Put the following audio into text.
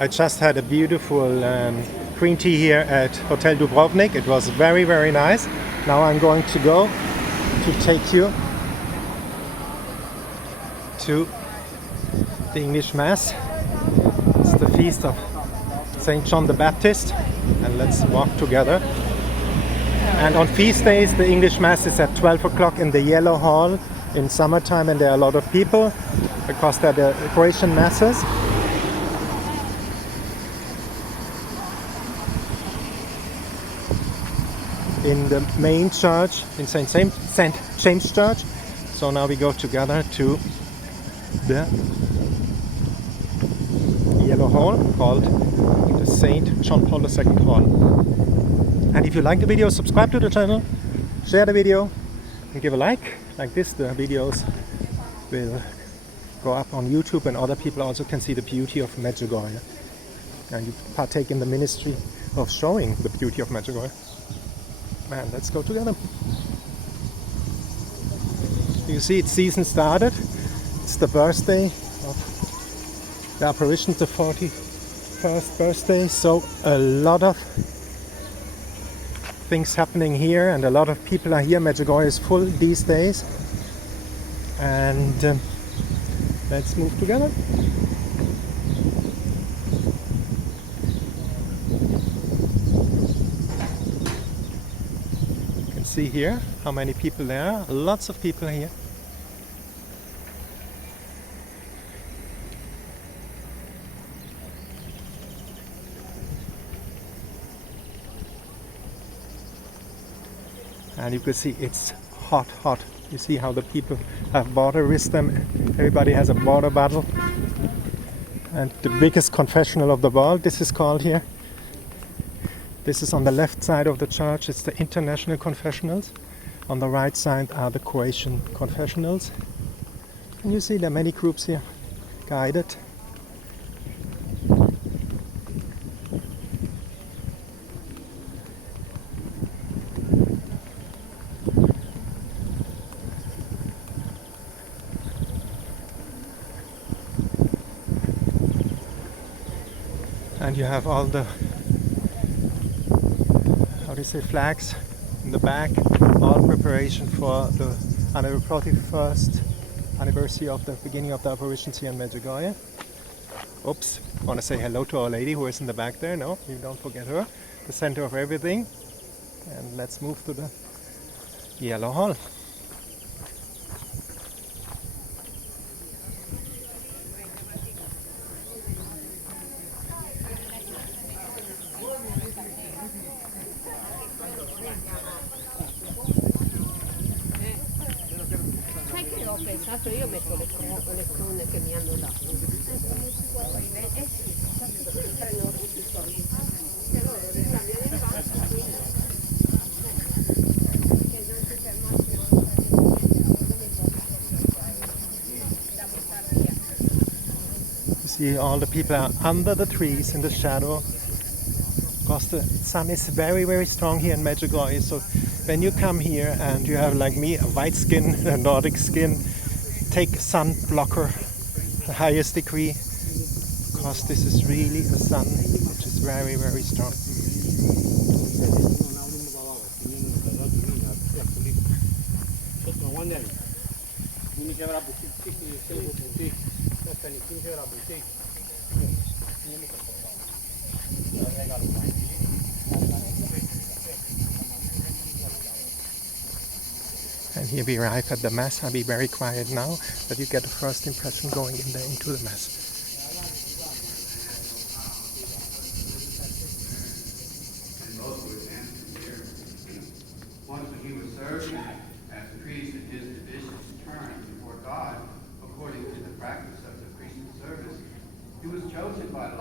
I just had a beautiful green tea here at Hotel Dubrovnik. It was very, very nice. Now I'm going to go to take you to the English Mass. It's the feast of St. John the Baptist, and let's walk together. And on feast days the English Mass is at 12 o'clock in the Yellow Hall in summertime, and there are a lot of people because they're the Croatian Masses. In the main church, in St. James Church. So now we go together to the Yellow Hall, called the St. John Paul II Hall. And if you like the video, subscribe to the channel, share the video, and give a like. Like this, the videos will go up on YouTube, and other people also can see the beauty of Medjugorje. And you partake in the ministry of showing the beauty of Medjugorje. Man, let's go together. You see, it's season started. It's the birthday of the apparition, the 41st birthday. So a lot of things happening here, and a lot of people are here. Medjugorje is full these days. And let's move together. See here how many people there are. Lots of people here. And you can see it's hot. You see how the people have water with them. Everybody has a water bottle. And the biggest confessional of the world, this is called here. This is on the left side of the church. It's the international confessionals. On the right side are the Croatian confessionals. And you see there are many groups here, guided. And you have all the flags in the back, all preparation for the 41st anniversary of the beginning of the apparitions here in Medjugorje. Oops, I want to say hello to Our Lady who is in the back there. No, you don't forget her, the center of everything. And let's move to the Yellow Hall. Io metto le crone che mi hanno dato. Prendono tutti i soldi. E loro le cambiano in banca. You see, all the people are under the trees in the shadow, because the sun is very, very strong here in Medjugorje. So when you come here and you have, like me, a white skin, a Nordic skin, take sun blocker, the highest degree, because this is really a sun which is very, very strong. And here we arrive at the Mass. I'll be very quiet now, but you get a first impression going in there into the Mass. And most would answer here. Once when he was serving as priest in his division's turn before God, according to the practice of the priestly service, he was chosen by law.